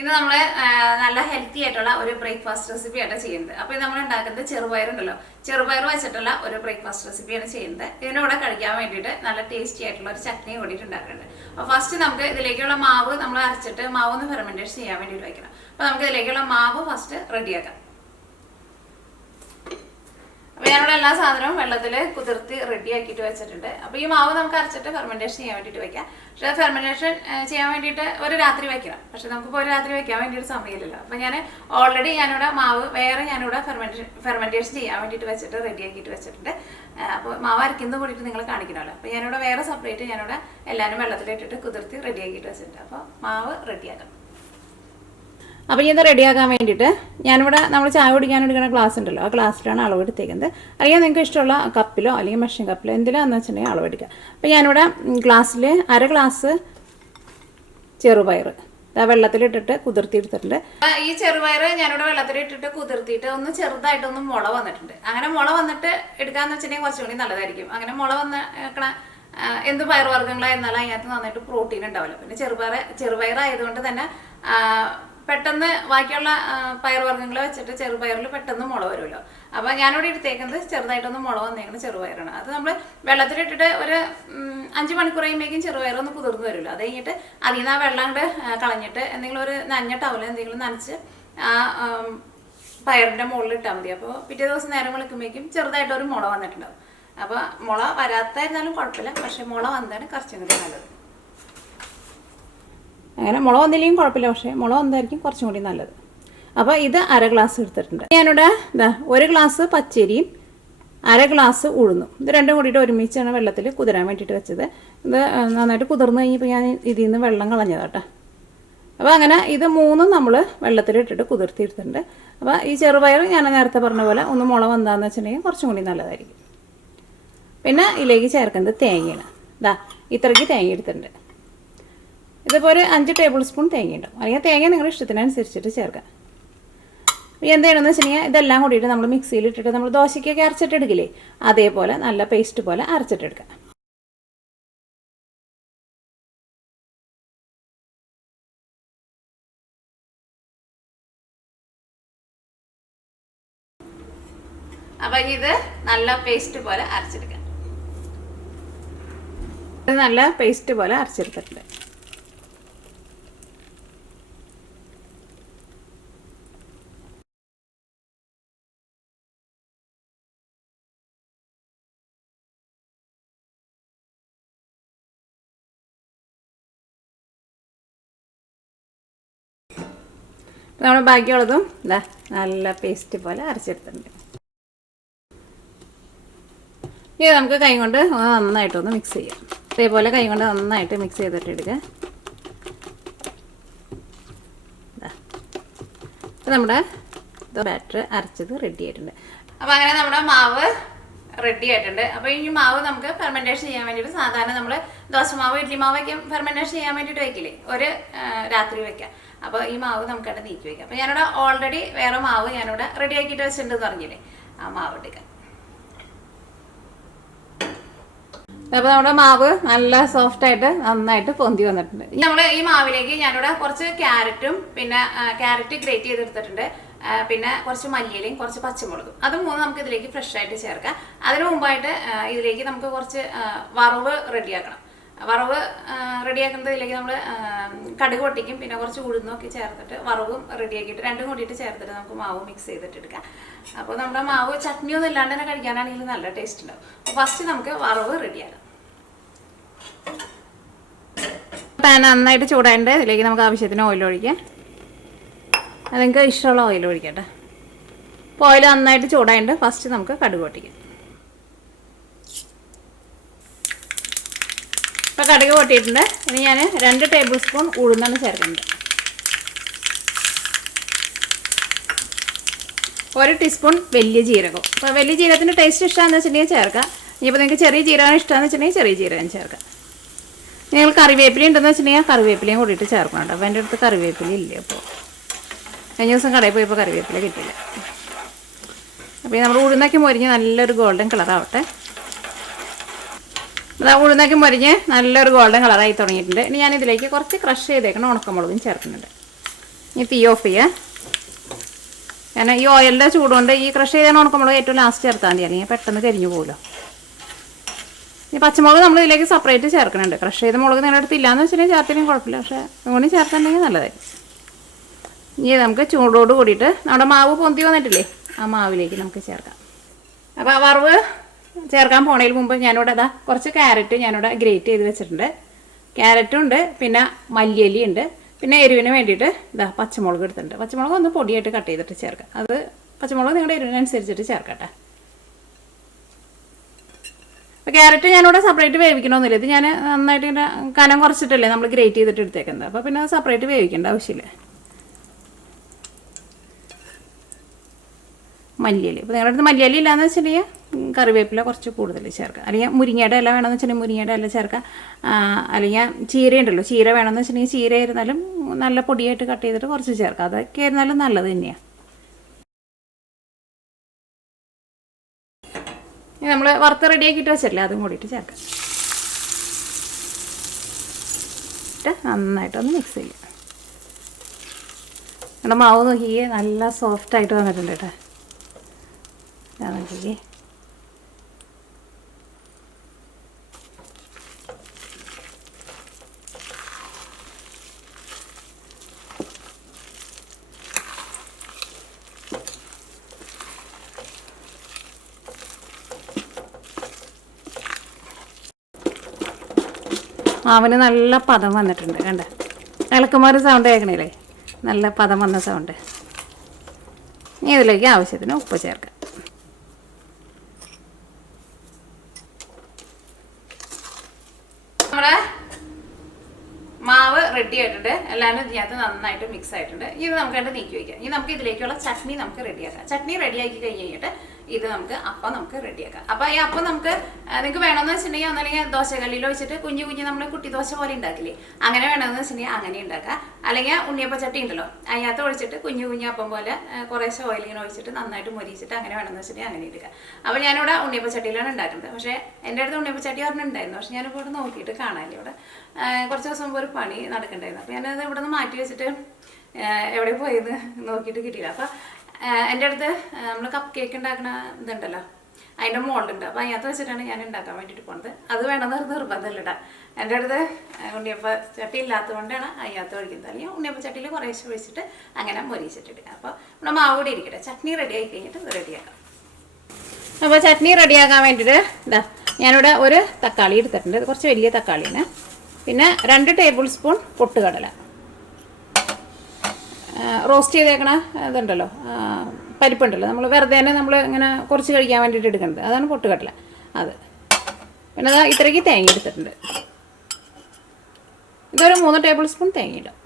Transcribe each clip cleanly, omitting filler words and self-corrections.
ഇന്ന് നമ്മൾ നല്ല ഹെൽത്തി ആയിട്ടുള്ള ഒരു ബ്രേക്ക്ഫാസ്റ്റ് റെസിപ്പിയാണ് ചെയ്യുന്നത്. അപ്പോൾ ഇത് നമ്മൾ ഉണ്ടാക്കുന്നത് ചെറുപയറുണ്ടല്ലോ, ചെറുപയർ വെച്ചിട്ടുള്ള ഒരു ബ്രേക്ക്ഫാസ്റ്റ് റെസിപ്പിയാണ് ചെയ്യുന്നത്. ഇതിനൂടെ കഴിക്കാൻ വേണ്ടിയിട്ട് നല്ല ടേസ്റ്റി ആയിട്ടുള്ള ഒരു ചട്നി കൂടിയിട്ട് ഉണ്ടാക്കുന്നുണ്ട്. അപ്പോൾ ഫസ്റ്റ് നമുക്ക് ഇതിലേക്കുള്ള മാവ് നമ്മൾ അരച്ചിട്ട് മാവ് ഒന്ന് ഫെർമെൻറ്റേഷൻ ചെയ്യാൻ വേണ്ടിയിട്ട് വയ്ക്കണം. അപ്പോൾ നമുക്ക് ഇതിലേക്കുള്ള മാവ് ഫസ്റ്റ് റെഡിയാക്കാം. അപ്പോൾ ഞാനിവിടെ എല്ലാ സാധനവും വെള്ളത്തിൽ കുതിർത്തി റെഡി ആക്കിയിട്ട് വെച്ചിട്ടുണ്ട്. അപ്പോൾ ഈ മാവ് നമുക്ക് അരച്ചിട്ട് ഫെർമെൻറ്റേഷൻ ചെയ്യാൻ വേണ്ടിയിട്ട് വയ്ക്കാം. പക്ഷേ ഫെർമെൻറ്റേഷൻ ചെയ്യാൻ വേണ്ടിയിട്ട് ഒരു രാത്രി വയ്ക്കണം. പക്ഷെ നമുക്കിപ്പോൾ ഒരു രാത്രി വയ്ക്കാൻ വേണ്ടിയിട്ട് സമയമില്ലല്ലോ. അപ്പോൾ ഞാനിവിടെ മാവ് ഞാനിവിടെ ഫെർമെൻറ്റേഷൻ ചെയ്യാൻ വേണ്ടിയിട്ട് വെച്ചിട്ട് റെഡി ആക്കിയിട്ട് വെച്ചിട്ടുണ്ട്. അപ്പോൾ മാവ് അരയ്ക്കുന്നത് കൂടിയിട്ട് നിങ്ങൾ കാണിക്കണമല്ലോ. അപ്പോൾ ഞാനിവിടെ വേറെ സെപ്പറേറ്റ് ഞാനിവിടെ എല്ലാവരും വെള്ളത്തിലിട്ടിട്ട് കുതിർത്തി റെഡി ആക്കിയിട്ട് വെച്ചിട്ടുണ്ട്. അപ്പോൾ മാവ് റെഡിയാക്കാം. അപ്പോൾ ഇത് റെഡിയാക്കാൻ വേണ്ടിയിട്ട് ഞാനിവിടെ നമ്മൾ ചായ കുടിക്കാൻ എടുക്കുന്ന ഗ്ലാസ് ഉണ്ടല്ലോ, ആ ഗ്ലാസ്സിലാണ് അളവ് എടുത്തേക്കുന്നത്. അല്ലെങ്കിൽ നിങ്ങൾക്ക് ഇഷ്ടമുള്ള കപ്പിലോ അല്ലെങ്കിൽ മെഷീൻ കപ്പിലോ എന്തിലാണെന്ന് വെച്ചിട്ടുണ്ടെങ്കിൽ അളവെടുക്കുക. അപ്പോൾ ഞാനിവിടെ ഗ്ലാസ്സിൽ അര ഗ്ലാസ് ചെറുപയർ വെള്ളത്തിലിട്ടിട്ട് കുതിർത്തി എടുത്തിട്ടുണ്ട്. ഈ ചെറുപയർ ഞാനിവിടെ വെള്ളത്തിലിട്ടിട്ട് കുതിർത്തിയിട്ട് ഒന്ന് ചെറുതായിട്ടൊന്ന് മുള വന്നിട്ടുണ്ട്. അങ്ങനെ മുള വന്നിട്ട് എടുക്കാന്ന് വെച്ചിട്ടുണ്ടെങ്കിൽ കുറച്ചും കൂടി നല്ലതായിരിക്കും. അങ്ങനെ മുള വന്നിക്കണ എന്ത് പയറുവർഗ്ഗങ്ങളായിരുന്നാലും അതിനകത്ത് നന്നായിട്ട് പ്രോട്ടീൻ ഉണ്ടാവില്ല. പിന്നെ ചെറുപയറായതുകൊണ്ട് തന്നെ പെട്ടെന്ന് ബാക്കിയുള്ള പയറുവർഗ്ഗങ്ങൾ വെച്ചിട്ട് ചെറുപയറിൽ പെട്ടെന്ന് മുള വരുമല്ലോ. അപ്പോൾ ഞാനിവിടെ എടുത്തേക്കുന്നത് ചെറുതായിട്ടൊന്ന് മുള വന്നേക്കുന്ന ചെറുപയറാണ്. അത് നമ്മൾ വെള്ളത്തിലിട്ടിട്ട് ഒരു 5 മണിക്കൂർ കഴിയുമ്പോഴേക്കും ചെറുപയറൊന്ന് കുതിർന്ന് വരുമല്ലോ. അത് കഴിഞ്ഞിട്ട് അതിൽ നിന്ന് ആ വെള്ളം കൊണ്ട് കളഞ്ഞിട്ട് എന്തെങ്കിലും ഒരു നനഞ്ഞ ടവൽ എന്തെങ്കിലും നനച്ച് ആ പയറിൻ്റെ മുകളിൽ ഇട്ടാൽ മതി. അപ്പോൾ പിറ്റേ ദിവസം നേരം വിളിക്കുമ്പോഴേക്കും ചെറുതായിട്ടൊരു മുള വന്നിട്ടുണ്ടാവും. അപ്പോൾ മുള വരാത്തായിരുന്നാലും കുഴപ്പമില്ല, പക്ഷേ മുള വന്നതാണ് കുറച്ചും കൂടി നല്ലത്. അങ്ങനെ മുള വന്നില്ലെങ്കിലും കുഴപ്പമില്ല, പക്ഷേ മുള വന്നതായിരിക്കും കുറച്ചും കൂടി നല്ലത്. അപ്പോൾ ഇത് അര ഗ്ലാസ് എടുത്തിട്ടുണ്ട്. ഞാനിവിടെ ഒരു ഗ്ലാസ് പച്ചരിയും അര ഗ്ലാസ് ഉഴുന്നും ഇത് രണ്ടും കൂടിയിട്ട് ഒരുമിച്ചാണ് വെള്ളത്തിൽ കുതിരാൻ വേണ്ടിയിട്ട് വെച്ചത്. ഇത് നന്നായിട്ട് കുതിർന്ന് കഴിഞ്ഞപ്പോൾ ഞാൻ ഇതിൽ നിന്ന് വെള്ളം കളഞ്ഞതാട്ടോ. അപ്പോൾ അങ്ങനെ ഇത് മൂന്നും നമ്മൾ വെള്ളത്തിലിട്ടിട്ട് കുതിർത്തിയെടുത്തിട്ടുണ്ട്. അപ്പോൾ ഈ ചെറുപയർ ഞാൻ നേരത്തെ പറഞ്ഞ പോലെ ഒന്ന് മുള വന്നതെന്ന് വെച്ചിട്ടുണ്ടെങ്കിൽ കുറച്ചും കൂടി നല്ലതായിരിക്കും. പിന്നെ ഇതിലേക്ക് ചേർക്കുന്നത് തേങ്ങയാണ്. ഇത്രയ്ക്ക് തേങ്ങ എടുത്തിട്ടുണ്ട്. ഇതിപ്പോൾ ഒരു 5 ടേബിൾ സ്പൂൺ തേങ്ങ ഉണ്ടാവും. അല്ലെങ്കിൽ തേങ്ങ നിങ്ങളുടെ ഇഷ്ടത്തിനനുസരിച്ചിട്ട് ചേർക്കാം. എന്ത് ചെയ്യണമെന്ന് വെച്ചിട്ടുണ്ടെങ്കിൽ ഇതെല്ലാം കൂടിയിട്ട് നമ്മൾ മിക്സിയിലിട്ടിട്ട് നമ്മൾ ദോശയ്ക്കൊക്കെ അരച്ചിട്ടെടുക്കില്ലേ, അതേപോലെ നല്ല പേസ്റ്റ് പോലെ അരച്ചിട്ടെടുക്കാം. അപ്പം ഇത് നല്ല പേസ്റ്റ് പോലെ അരച്ചെടുക്കാം. ഇത് നല്ല പേസ്റ്റ് പോലെ അരച്ചെടുത്തിട്ടുണ്ട്. നമ്മൾ ബാക്കിയുള്ളതും നല്ല പേസ്റ്റ് പോലെ അരച്ചെടുത്തിട്ടുണ്ട്. ഇത് നമുക്ക് കൈ കൊണ്ട് നന്നായിട്ടൊന്ന് മിക്സ് ചെയ്യാം. അതേപോലെ കൈ കൊണ്ട് നന്നായിട്ട് മിക്സ് ചെയ്തിട്ട് എടുക്കുക. നമ്മുടെ ബാറ്റർ അരച്ചത് റെഡി ആയിട്ടുണ്ട്. അപ്പോൾ അങ്ങനെ നമ്മുടെ മാവ് റെഡി ആയിട്ടുണ്ട്. അപ്പോൾ ഈ മാവ് നമുക്ക് ഫെർമെൻറ്റേഷൻ ചെയ്യാൻ വേണ്ടിയിട്ട് സാധാരണ നമ്മൾ ദോശമാവ് ഇഡ്ലി മാവൊക്കെ ഫെർമെൻറ്റേഷൻ ചെയ്യാൻ വേണ്ടിയിട്ട് വയ്ക്കില്ലേ, ഒരു രാത്രി വയ്ക്കാം. അപ്പോൾ ഈ മാവ് നമുക്കവിടെ നീക്കി വയ്ക്കാം. അപ്പോൾ ഞാനിവിടെ ഓൾറെഡി വേറെ മാവ് ഞാനിവിടെ റെഡി ആക്കിയിട്ട് വെച്ചിട്ടുണ്ടെന്ന് പറഞ്ഞില്ലേ, ആ മാവ് എടുക്കാം. അപ്പോൾ നമ്മുടെ മാവ് നല്ല സോഫ്റ്റായിട്ട് നന്നായിട്ട് പൊന്തി വന്നിട്ടുണ്ട്. നമ്മൾ ഈ മാവിലേക്ക് ഞാനിവിടെ കുറച്ച് ക്യാരറ്റും പിന്നെ ക്യാരറ്റ് ഗ്രേറ്റ് ചെയ്തെടുത്തിട്ടുണ്ട്. പിന്നെ കുറച്ച് മല്ലിയിലയും കുറച്ച് പച്ചമുളകും അത് മൂന്ന് നമുക്ക് ഇതിലേക്ക് ഫ്രഷ് ആയിട്ട് ചേർക്കാം. അതിന് മുമ്പായിട്ട് ഇതിലേക്ക് നമുക്ക് കുറച്ച് വറവ് റെഡിയാക്കണം. വറവ് റെഡിയാക്കുന്നത് ഇതിലേക്ക് നമ്മൾ കടുക് പൊട്ടിക്കും, പിന്നെ കുറച്ച് ഉഴുന്നൊക്കെ ചേർത്തിട്ട് വറവും റെഡിയാക്കിയിട്ട് രണ്ടും കൂടിയിട്ട് ചേർത്തിട്ട് നമുക്ക് മാവ് മിക്സ് ചെയ്തിട്ട് എടുക്കാം. അപ്പോൾ നമ്മുടെ മാവ് ചട്നിയൊന്നും ഇല്ലാണ്ട് തന്നെ കഴിക്കാനാണെങ്കിൽ നല്ല ടേസ്റ്റ് ഉണ്ടാവും. അപ്പോൾ ഫസ്റ്റ് നമുക്ക് വറവ് റെഡിയാക്കാം. പാൻ നന്നായിട്ട് ചൂടായിട്ട് ഇതിലേക്ക് നമുക്ക് ആവശ്യത്തിന് ഓയിൽ ഒഴിക്കാം. അത് നിങ്ങൾക്ക് ഇഷ്ടമുള്ള ഓയിൽ ഒഴിക്കട്ടെ. അപ്പോൾ ഓയിൽ നന്നായിട്ട് ചൂടായിട്ട് ഫസ്റ്റ് നമുക്ക് കടുക് പൊട്ടിക്കാം. ഇപ്പോൾ കടുക് പൊട്ടിയിട്ടുണ്ട്. ഇനി ഞാൻ 2 ടേബിൾ സ്പൂൺ ഉഴുന്നാണ് ചേർക്കുന്നത്. 1 ടീസ്പൂൺ വലിയ ജീരകം. അപ്പോൾ വലിയ ജീരകത്തിൻ്റെ ടേസ്റ്റ് ഇഷ്ടമാണെന്ന് വെച്ചിട്ടുണ്ടെങ്കിൽ ചേർക്കാം. ഇനിയിപ്പോൾ നിങ്ങൾക്ക് ചെറിയ ജീരകം ഇഷ്ടമാണെന്ന് വെച്ചിട്ടുണ്ടെങ്കിൽ ചെറിയ ജീരകം ചേർക്കാം. നിങ്ങൾ കറിവേപ്പില ഉണ്ടെന്ന് വെച്ചിട്ടുണ്ടെങ്കിൽ കറിവേപ്പിലയും കൂടിയിട്ട് ചേർക്കണം കേട്ടോ. അപ്പോൾ എൻ്റെ അടുത്ത് കറിവേപ്പില ഇല്ല. അപ്പോൾ കഴിഞ്ഞ ദിവസം കടയിൽ പോയപ്പോൾ കറിവേപ്പില കിട്ടില്ല. അപ്പോൾ നമ്മൾ ഉഴുന്നൊക്കെ മൊരിഞ്ഞ് നല്ലൊരു ഗോൾഡൻ കളറാവട്ടെ. ഉഴുന്നൊക്കെ മൊരിഞ്ഞ് നല്ലൊരു ഗോൾഡൻ കളറായി തുടങ്ങിയിട്ടുണ്ട്. ഇനി ഞാനിതിലേക്ക് കുറച്ച് ക്രഷ് ചെയ്തേക്കണം ഉണക്കമുളകും ചേർക്കുന്നുണ്ട്. ഈ തീ ഓഫ് ചെയ്യാം. കാരണം ഈ ഓയിലിൻ്റെ ചൂടുകൊണ്ട് ഈ ക്രഷ് ചെയ്താൽ ഉണക്കുമ്പോൾ ഏറ്റവും ലാസ്റ്റ് ചേർത്താൽ മതി, അല്ലെങ്കിൽ പെട്ടെന്ന് കരിഞ്ഞു പോകുമല്ലോ. ഈ പച്ചമുളക് നമ്മൾ ഇതിലേക്ക് സെപ്പറേറ്റ് ചേർക്കണുണ്ട്. ക്രഷ് ചെയ്ത മുളക് നിങ്ങളുടെ അടുത്ത് ഇല്ലയെന്ന് വെച്ചിട്ടുണ്ടെങ്കിൽ ചേർത്തില്ലെങ്കിൽ കുഴപ്പമില്ല, പക്ഷേ അതുകൊണ്ട് ചേർത്തിട്ടുണ്ടെങ്കിൽ നല്ലതായി. ഇനി നമുക്ക് ചൂടോട് കൂടിയിട്ട് നമ്മുടെ മാവ് പൊന്തി വന്നിട്ടില്ലേ, ആ മാവിലേക്ക് നമുക്ക് ചേർക്കാം. അപ്പോൾ ആ വറവ് ചേർക്കാൻ പോണതിന് മുമ്പ് ഞാനിവിടെ കുറച്ച് ക്യാരറ്റ് ഞാനിവിടെ ഗ്രേറ്റ് ചെയ്ത് വെച്ചിട്ടുണ്ട്. ക്യാരറ്റും ഉണ്ട്, പിന്നെ മല്ലിയലി ഉണ്ട്, പിന്നെ എരിവിന് വേണ്ടിയിട്ട് പച്ചമുളക് എടുത്തിട്ടുണ്ട്. പച്ചമുളക് ഒന്ന് പൊടിയായിട്ട് കട്ട് ചെയ്തിട്ട് ചേർക്കാം. അത് പച്ചമുളക് നിങ്ങളുടെ എരിവിനനുസരിച്ചിട്ട് ചേർക്കട്ടെ. അപ്പോൾ ക്യാരറ്റ് ഞാനിവിടെ സെപ്പറേറ്റ് വേവിക്കണമെന്നില്ല. ഇത് ഞാൻ നന്നായിട്ട് ഇങ്ങനെ കനം കുറച്ചിട്ടല്ലേ നമ്മൾ ഗ്രേറ്റ് ചെയ്തിട്ട് എടുത്തേക്കുന്നത്. അപ്പോൾ പിന്നെ സെപ്പറേറ്റ് വേവിക്കേണ്ട ആവശ്യമില്ല. മല്ലിയില, ഇപ്പോൾ നിങ്ങളുടെ അടുത്ത് മല്ലിയില ഇല്ലയെന്ന് വെച്ചിട്ടുണ്ടെങ്കിൽ കറിവേപ്പില കുറച്ച് കൂടുതൽ ചേർക്കുക. അല്ലെങ്കിൽ മുരിങ്ങയുടെ ഇല വേണമെന്ന് വെച്ചിട്ടുണ്ടെങ്കിൽ മുരിങ്ങയുടെ ഇല ചേർക്കുക. അല്ലെങ്കിൽ ചീര ഉണ്ടല്ലോ, ചീര വേണമെന്ന് വെച്ചിട്ടുണ്ടെങ്കിൽ ചീര ആയിരുന്നാലും നല്ല പൊടിയായിട്ട് കട്ട് ചെയ്തിട്ട് കുറച്ച് ചേർക്കുക. അതൊക്കെ ആയിരുന്നാലും നല്ലത് തന്നെയാണ്. നമ്മൾ വറുത്ത് റെഡിയാക്കിയിട്ട് വെച്ചിട്ടില്ലേ, അതും കൂടിയിട്ട് ചേർക്കാം. നന്നായിട്ടൊന്ന് മിക്സ് ചെയ്യുക. നമ്മുടെ മാവ് നോക്കിയേ നല്ല സോഫ്റ്റായിട്ട് വന്നിട്ടുണ്ട് കേട്ടോ. നോക്കിയേ, മാവിന് നല്ല പദം വന്നിട്ടുണ്ട്. കണ്ട ഇളക്കുമാർ സൗണ്ട് കേൾക്കണില്ലേ, നല്ല പദം വന്ന സൗണ്ട്. ഇനി ഇതിലേക്ക് ആവശ്യത്തിന് ഉപ്പ് ചേർക്കാം. നമ്മുടെ മാവ് റെഡി ആയിട്ടുണ്ട്. എല്ലാവരും ഇതിനകത്ത് നന്നായിട്ട് മിക്സ് ആയിട്ടുണ്ട്. ഇത് നമുക്കായിട്ട് നീക്കി വയ്ക്കാം. ഇനി നമുക്ക് ഇതിലേക്കുള്ള ചട്നി നമുക്ക് റെഡിയാക്കാം. ചട്നി റെഡിയാക്കി കഴിഞ്ഞ് കഴിഞ്ഞിട്ട് ഇത് നമുക്ക് റെഡിയാക്കാം. അപ്പോൾ ഈ അപ്പം നമുക്ക് നിങ്ങൾക്ക് വേണമെന്ന് വെച്ചിട്ടുണ്ടെങ്കിൽ ഒന്നല്ലെങ്കിൽ ദോശക്കല്ലിൽ വെച്ചിട്ട് കുഞ്ഞു കുഞ്ഞ് നമ്മൾ കുട്ടി ദോശ പോലെ ഉണ്ടാക്കില്ലേ, അങ്ങനെ വേണമെന്ന് വെച്ചിട്ടുണ്ടെങ്കിൽ അങ്ങനെ ഉണ്ടാക്കാം. അല്ലെങ്കിൽ ഉണ്ണിയപ്പം ചട്ടി ഉണ്ടല്ലോ, അതിനകത്ത് ഒഴിച്ചിട്ട് കുഞ്ഞു കുഞ്ഞു അപ്പം പോലെ കുറേശ്ശെ ഓയിലിങ്ങനെ ഒഴിച്ചിട്ട് നന്നായിട്ട് മൊരിച്ചിട്ട് അങ്ങനെ വേണമെന്ന് വെച്ചിട്ടുണ്ടെങ്കിൽ അങ്ങനെ എടുക്കാം. അപ്പോൾ ഞാനിവിടെ ഉണ്ണിയപ്പം ചട്ടിയിലാണ് ഉണ്ടാക്കുന്നത്. പക്ഷേ എൻ്റെ അടുത്ത് ഉണ്ണിയപ്പം ചട്ടി പറഞ്ഞിട്ടുണ്ടായിരുന്നു. പക്ഷേ ഞാനിപ്പോൾ ഇവിടെ നോക്കിയിട്ട് കാണാനില്ല. ഇവിടെ കുറച്ച് ദിവസം മുമ്പ് ഒരു പണി നടക്കണ്ടായിരുന്നു. അപ്പോൾ ഞാനത് ഇവിടെ നിന്ന് മാറ്റി വെച്ചിട്ട് എവിടെ പോയെന്ന് നോക്കിയിട്ട് കിട്ടിയില്ല. അപ്പോൾ എൻ്റെ അടുത്ത് നമ്മൾ കപ്പ് കേക്ക് ഉണ്ടാക്കുന്ന ഇതുണ്ടല്ലോ, അതിൻ്റെ മോൾഡുണ്ട്. അപ്പോൾ അതിനകത്ത് വെച്ചിട്ടാണ് ഞാൻ ഉണ്ടാക്കാൻ വേണ്ടിയിട്ട് പോകുന്നത്. അത് വേണമെന്ന് നിർബന്ധമില്ല കേട്ടോ. എൻ്റെ അടുത്ത് ഉണ്ണിയപ്പം ചട്ടി ഇല്ലാത്തതുകൊണ്ടാണ് അതിനകത്ത് ഒഴിക്കുന്നത്. അല്ലെങ്കിൽ ഉണ്ണിയപ്പം ചട്ടിയിൽ കുറേശ്ശെ ഒഴിച്ചിട്ട് അങ്ങനെ മൊരിച്ചിട്ടിട്ട്. അപ്പോൾ നമ്മുടെ മാവ് കൂടി ഇരിക്കട്ടെ. ചട്നി റെഡി ആയി കഴിഞ്ഞിട്ട് ഇത് റെഡിയാക്കാം. അപ്പോൾ ചട്നി റെഡിയാക്കാൻ വേണ്ടിയിട്ട് ഞാനിവിടെ ഒരു തക്കാളി എടുത്തിട്ടുണ്ട്. ഇത് കുറച്ച് വലിയ തക്കാളിയാണ്. പിന്നെ 2 ടേബിൾ സ്പൂൺ പൊട്ടുകടല, റോസ്റ്റ് ചെയ്തേക്കണ ഇതുണ്ടല്ലോ, പരിപ്പുണ്ടല്ലോ, നമ്മൾ വെറുതെ തന്നെ നമ്മൾ ഇങ്ങനെ കുറച്ച് കഴിക്കാൻ വേണ്ടിയിട്ട് എടുക്കുന്നത്, അതാണ് പൊട്ടുകടല. അത് പിന്നെ ഇത്രയ്ക്ക് തേങ്ങ എടുത്തിട്ടുണ്ട്. ഇതൊരു 3 ടേബിൾ സ്പൂൺ തേങ്ങയിടാം.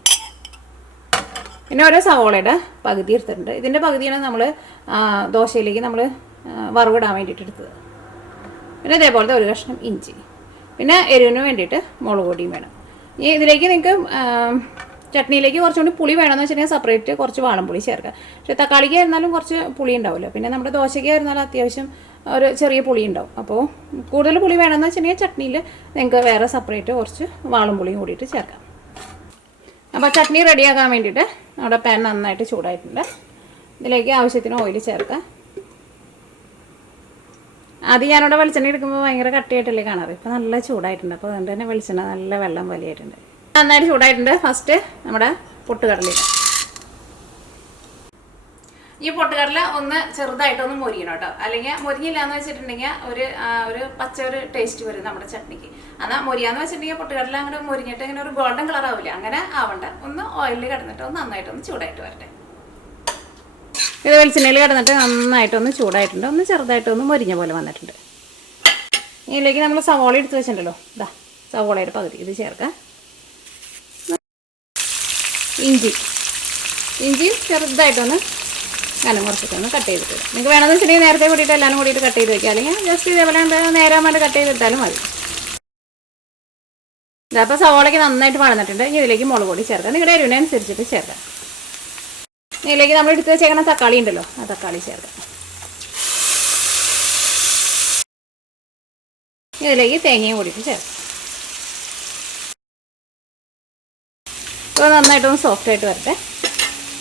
പിന്നെ ഒരു സവോളയുടെ പകുതി എടുത്തിട്ടുണ്ട്. ഇതിൻ്റെ പകുതിയാണ് നമ്മൾ ദോശയിലേക്ക് നമ്മൾ വറവിടാൻ വേണ്ടിയിട്ട് എടുത്തത്. പിന്നെ ഇതേപോലത്തെ ഒരു കഷ്ണം ഇഞ്ചി, പിന്നെ എരിവിന് വേണ്ടിയിട്ട് മുളക് പൊടിയും വേണം. ഇനി ഇതിലേക്ക് നിങ്ങൾക്ക് ചട്നിയിലേക്ക് കുറച്ചുകൂടി പുളി വേണമെന്ന് വെച്ചിട്ടുണ്ടെങ്കിൽ സെപ്പറേറ്റ് കുറച്ച് വാളംപുളി ചേർക്കുക. പക്ഷേ തക്കാളിക്ക് ആയിരുന്നാലും കുറച്ച് പുളി ഉണ്ടാവില്ല. പിന്നെ നമ്മുടെ ദോശയ്ക്ക് ആയിരുന്നാലും അത്യാവശ്യം ഒരു ചെറിയ പുളി ഉണ്ടാവും. അപ്പോൾ കൂടുതൽ പുളി വേണമെന്ന് വെച്ചിട്ടുണ്ടെങ്കിൽ ചട്നിയിൽ നിങ്ങൾക്ക് വേറെ സെപ്പറേറ്റ് കുറച്ച് വാളംപുളിയും കൂടിയിട്ട് ചേർക്കാം. അപ്പോൾ ചട്നി റെഡിയാക്കാൻ വേണ്ടിയിട്ട് നമ്മുടെ പാൻ നന്നായിട്ട് ചൂടായിട്ടുണ്ട്. ഇതിലേക്ക് ആവശ്യത്തിന് ഓയിൽ ചേർക്കുക. ആദ്യം ഞാനിവിടെ വെളിച്ചെണ്ണ എടുക്കുമ്പോൾ ഭയങ്കര കട്ടിയായിട്ടല്ലേ കാണാറ്. ഇപ്പോൾ നല്ല ചൂടായിട്ടുണ്ട്. അപ്പോൾ അതുകൊണ്ട് തന്നെ വെളിച്ചെണ്ണ നല്ല വെള്ളം വലിയായിട്ടുണ്ട്. നന്നായിട്ട് ചൂടായിട്ടുണ്ട്. ഫസ്റ്റ് നമ്മുടെ പൊട്ടുകടല, ഈ പൊട്ടുകടല ഒന്ന് ചെറുതായിട്ടൊന്ന് മൊരിയണം കേട്ടോ. അല്ലെങ്കിൽ മൊരിഞ്ഞില്ല എന്ന് വെച്ചിട്ടുണ്ടെങ്കിൽ ഒരു പച്ച ഒരു ടേസ്റ്റ് വരും നമ്മുടെ ചട്നിക്ക്. എന്നാൽ മൊരിയാന്ന് വെച്ചിട്ടുണ്ടെങ്കിൽ പൊട്ടുകടല അങ്ങനെ മൊരിഞ്ഞിട്ട് ഇങ്ങനെ ഒരു ഗോൾഡൻ കളർ ആവില്ല. അങ്ങനെ ആവണ്ട. ഒന്ന് ഓയിലിൽ കിടന്നിട്ട് ഒന്ന് നന്നായിട്ടൊന്ന് ചൂടായിട്ട് വരട്ടെ. ഇത് വെളിച്ചെണ്ണയിൽ കിടന്നിട്ട് നന്നായിട്ടൊന്ന് ചൂടായിട്ടുണ്ട്. ഒന്ന് ചെറുതായിട്ടൊന്ന് മൊരിഞ്ഞ പോലെ വന്നിട്ടുണ്ട്. ഇതിലേക്ക് നമ്മൾ സവോള എടുത്ത് വെച്ചിട്ടുണ്ടല്ലോ, സവോളയുടെ പകുതി ഇത് ചേർക്കാം. ഇഞ്ചി ചെറുതായിട്ടൊന്ന് കനം കുറച്ചിട്ടൊന്ന് കട്ട് ചെയ്തിട്ട് നിങ്ങൾക്ക് വേണമെന്ന് വെച്ചിട്ടുണ്ടെങ്കിൽ നേരത്തെ കൂടിയിട്ട് എല്ലാവരും കൂടിയിട്ട് കട്ട് ചെയ്ത് വയ്ക്കുക. അല്ലെങ്കിൽ ജസ്റ്റ് ഇതേപോലെ നേരെ വേണ്ടി കട്ട് ചെയ്തിട്ടാലും മതി. അപ്പോൾ സവോളയ്ക്ക് നന്നായിട്ട് വളർന്നിട്ടുണ്ട്. ഇനി ഇതിലേക്ക് മുളക് പൊടി ചേർക്കാം. നിങ്ങളുടെ എരിവിനനുസരിച്ചിട്ട് ചേർക്കാം. ഇതിലേക്ക് നമ്മൾ എടുത്ത് വെച്ചേക്കുന്ന തക്കാളി ഉണ്ടല്ലോ, ആ തക്കാളി ചേർക്കാം. ഇതിലേക്ക് തേങ്ങയും കൂടിയിട്ട് ചേർക്കാം. ഇപ്പോൾ നന്നായിട്ടൊന്ന് സോഫ്റ്റായിട്ട് വരട്ടെ.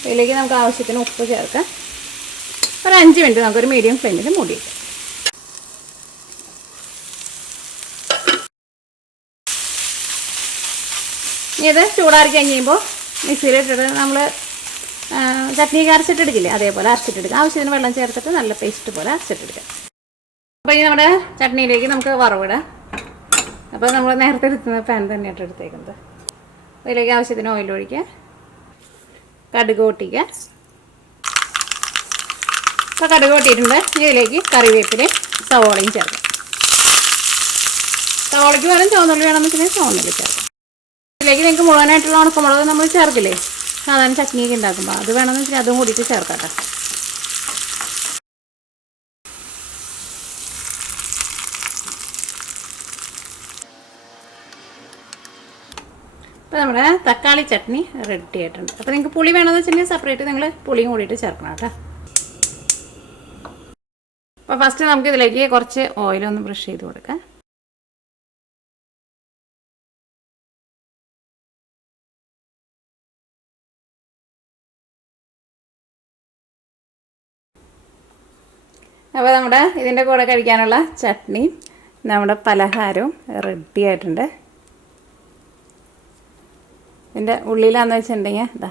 ഇതിലേക്ക് നമുക്ക് ആവശ്യത്തിന് ഉപ്പ് ചേർക്കാം. ഒരു 5 മിനിറ്റ് നമുക്കൊരു മീഡിയം ഫ്ലെയിമിൽ മൂടി വയ്ക്കാം. ഇനി ഇത് ചൂടാറി കഴിയുമ്പോൾ മിക്സിയിലിട്ടിട്ട് നമ്മൾ ചട്നിയൊക്കെ അരച്ചിട്ടെടുക്കില്ലേ, അതേപോലെ അരച്ചിട്ടെടുക്കുക. ആവശ്യത്തിന് വെള്ളം ചേർത്തിട്ട് നല്ല പേസ്റ്റ് പോലെ അരച്ചിട്ടെടുക്കുക. അപ്പോൾ ഇനി നമ്മുടെ ചട്നിയിലേക്ക് നമുക്ക് വറവിടാം. അപ്പോൾ നമ്മൾ നേരത്തെ എടുക്കുന്ന പാൻ തന്നെയായിട്ട് എടുത്തേക്കുന്നത്. അതിലേക്ക് ആവശ്യത്തിന് ഓയിൽ ഒഴിക്കുക, കടുക് പൊട്ടിക്കുക. അപ്പോൾ കടുക് പൊട്ടിയിട്ടുണ്ട്. ഇതിലേക്ക് കറിവേപ്പിലയും സവോളയും ചേർക്കാം. സവോളയ്ക്ക് വേണം ചുവന്നുള്ളി വേണമെന്ന് വെച്ചിട്ടുണ്ടെങ്കിൽ ചുവന്നുള്ളി ചേർക്കാം. ഇതിലേക്ക് നിങ്ങൾക്ക് മുഴുവനായിട്ടുള്ള ഉണക്കമുളക് നമ്മൾ ചേർക്കില്ലേ സാധാരണ ചട്നിയൊക്കെ ഉണ്ടാക്കുമ്പോൾ, അത് വേണമെന്ന് വെച്ചാൽ അതും കൂടിയിട്ട് ചേർക്കാം കേട്ടോ. അപ്പോൾ നമ്മുടെ തക്കാളി ചട്നി റെഡി ആയിട്ടുണ്ട്. അപ്പോൾ നിങ്ങൾക്ക് പുളി വേണമെന്ന് വെച്ചിട്ടുണ്ടെങ്കിൽ സെപ്പറേറ്റ് നിങ്ങൾ പുളിയും കൂടിയിട്ട് ചേർക്കണം കേട്ടോ. അപ്പോൾ ഫസ്റ്റ് നമുക്ക് ഇതിലേക്ക് കുറച്ച് ഓയിലൊന്ന് ബ്രഷ് ചെയ്ത് കൊടുക്കാം. അപ്പോൾ നമ്മുടെ ഇതിൻ്റെ കൂടെ കഴിക്കാനുള്ള ചട്നിയും നമ്മുടെ പലഹാരവും റെഡി ആയിട്ടുണ്ട്. ഇതിൻ്റെ ഉള്ളിലാണെന്ന് വെച്ചിട്ടുണ്ടെങ്കിൽ ഇതാ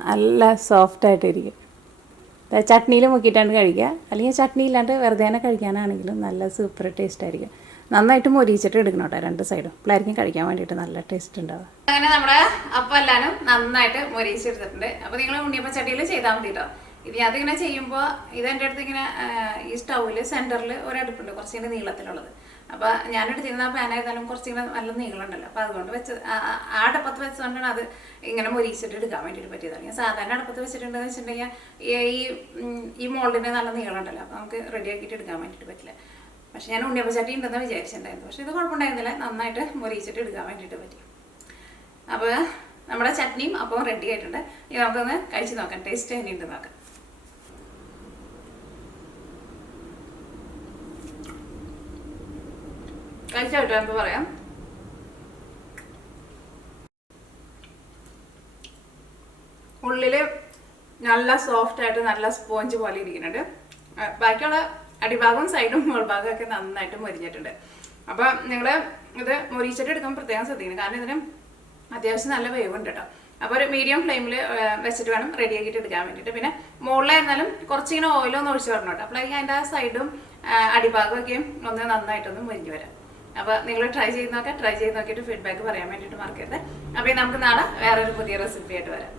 നല്ല സോഫ്റ്റായിട്ടിരിക്കും. ചട്നിയിൽ മുക്കിയിട്ടാണ് കഴിക്കുക, അല്ലെങ്കിൽ ചട്നി ഇല്ലാണ്ട് വെറുതെ തന്നെ കഴിക്കാനാണെങ്കിലും നല്ല സൂപ്പർ ടേസ്റ്റ് ആയിരിക്കും. നന്നായിട്ട് മൊരിച്ചിട്ട് എടുക്കണം കേട്ടോ 2 സൈഡും. പിള്ളേർക്കും കഴിക്കാൻ വേണ്ടിയിട്ട് നല്ല ടേസ്റ്റ് ഉണ്ടാവും. അങ്ങനെ നമ്മുടെ അപ്പം എല്ലാവരും നന്നായിട്ട് മൊരിച്ചെടുത്തിട്ടുണ്ട്. അപ്പോൾ നിങ്ങൾ ഉണ്ണിയപ്പം ചട്ടിയിൽ ചെയ്താൽ മതി കേട്ടോ. ഇത് അതിങ്ങനെ ചെയ്യുമ്പോൾ ഇതെൻ്റെ അടുത്ത് ഇങ്ങനെ ഈ സ്റ്റൗവിൽ സെൻറ്ററിൽ ഒരടുപ്പുണ്ട് കുറച്ചിങ്ങനെ നീളത്തിലുള്ളത്. അപ്പോൾ ഞാനെടുത്തിരുന്ന പാനായിരുന്നാലും കുറച്ചിങ്ങനെ നല്ല നീളമുണ്ടല്ലോ. അപ്പോൾ അതുകൊണ്ട് ആ അടുപ്പത്ത് വെച്ചുകൊണ്ടാണ് അത് ഇങ്ങനെ മൊരിച്ചിട്ട് എടുക്കാൻ വേണ്ടിയിട്ട് പറ്റിയതാണ്. ഞാൻ സാധാരണ അടുപ്പത്ത് വെച്ചിട്ടുണ്ടെന്ന് വെച്ചിട്ടുണ്ടെങ്കിൽ ഈ മോൾഡിന് നല്ല നീളമുണ്ടല്ലോ, അപ്പോൾ നമുക്ക് റെഡിയാക്കിയിട്ട് എടുക്കാൻ വേണ്ടിയിട്ട് പറ്റില്ല. പക്ഷേ ഞാൻ ഉണ്ണിയപ്പം ചട്ടി ഉണ്ടെന്ന് വിചാരിച്ചിട്ടുണ്ടായിരുന്നു. പക്ഷേ ഇത് കുഴപ്പമുണ്ടായിരുന്നില്ല, നന്നായിട്ട് മൊരിച്ചിട്ട് എടുക്കാൻ വേണ്ടിയിട്ട് പറ്റി. അപ്പോൾ നമ്മുടെ ചട്നിയും അപ്പോൾ റെഡി ആയിട്ടുണ്ട്. ഇനി നമുക്കൊന്ന് കഴിച്ച് നോക്കാം, ടേസ്റ്റ് എങ്ങനെയുണ്ട് നോക്കാം. കഴിച്ചാട്ടോ എന്താ പറയാം, ഉള്ളില് നല്ല സോഫ്റ്റ് ആയിട്ട് നല്ല സ്പോഞ്ച് പോലെ ഇരിക്കുന്നുണ്ട്. ബാക്കിയുള്ള അടിഭാഗവും സൈഡും മുകൾഭാഗവും ഒക്കെ നന്നായിട്ട് മൊരിഞ്ഞിട്ടുണ്ട്. അപ്പൊ നിങ്ങള് ഇത് മൊരിച്ചിട്ട് എടുക്കുമ്പോൾ പ്രത്യേകം ശ്രദ്ധിക്കണം, കാരണം ഇതിന് അത്യാവശ്യം നല്ല വേവുണ്ട് കേട്ടോ. അപ്പോൾ ഒരു മീഡിയം ഫ്ലെയിമിൽ വെച്ചിട്ട് വേണം റെഡിയാക്കിയിട്ട് എടുക്കാൻ വേണ്ടിയിട്ട്. പിന്നെ മുകളിലായിരുന്നാലും കുറച്ചിങ്ങനെ ഓയിലൊന്ന് ഒഴിച്ച് വരണം കേട്ടോ. അപ്പോഴേക്കും അതിൻ്റെ ആ സൈഡും അടിഭാഗമൊക്കെയും ഒന്ന് നന്നായിട്ടൊന്ന് മൊരിഞ്ഞ് വരാം. അപ്പോൾ നിങ്ങൾ ട്രൈ ചെയ്ത് നോക്കിയിട്ട് ഫീഡ്ബാക്ക് പറയാൻ വേണ്ടിയിട്ട് മറക്കരുത്. അപ്പോൾ നമുക്ക് നാളെ വേറൊരു പുതിയ റെസിപ്പി ആയിട്ട് വരാം.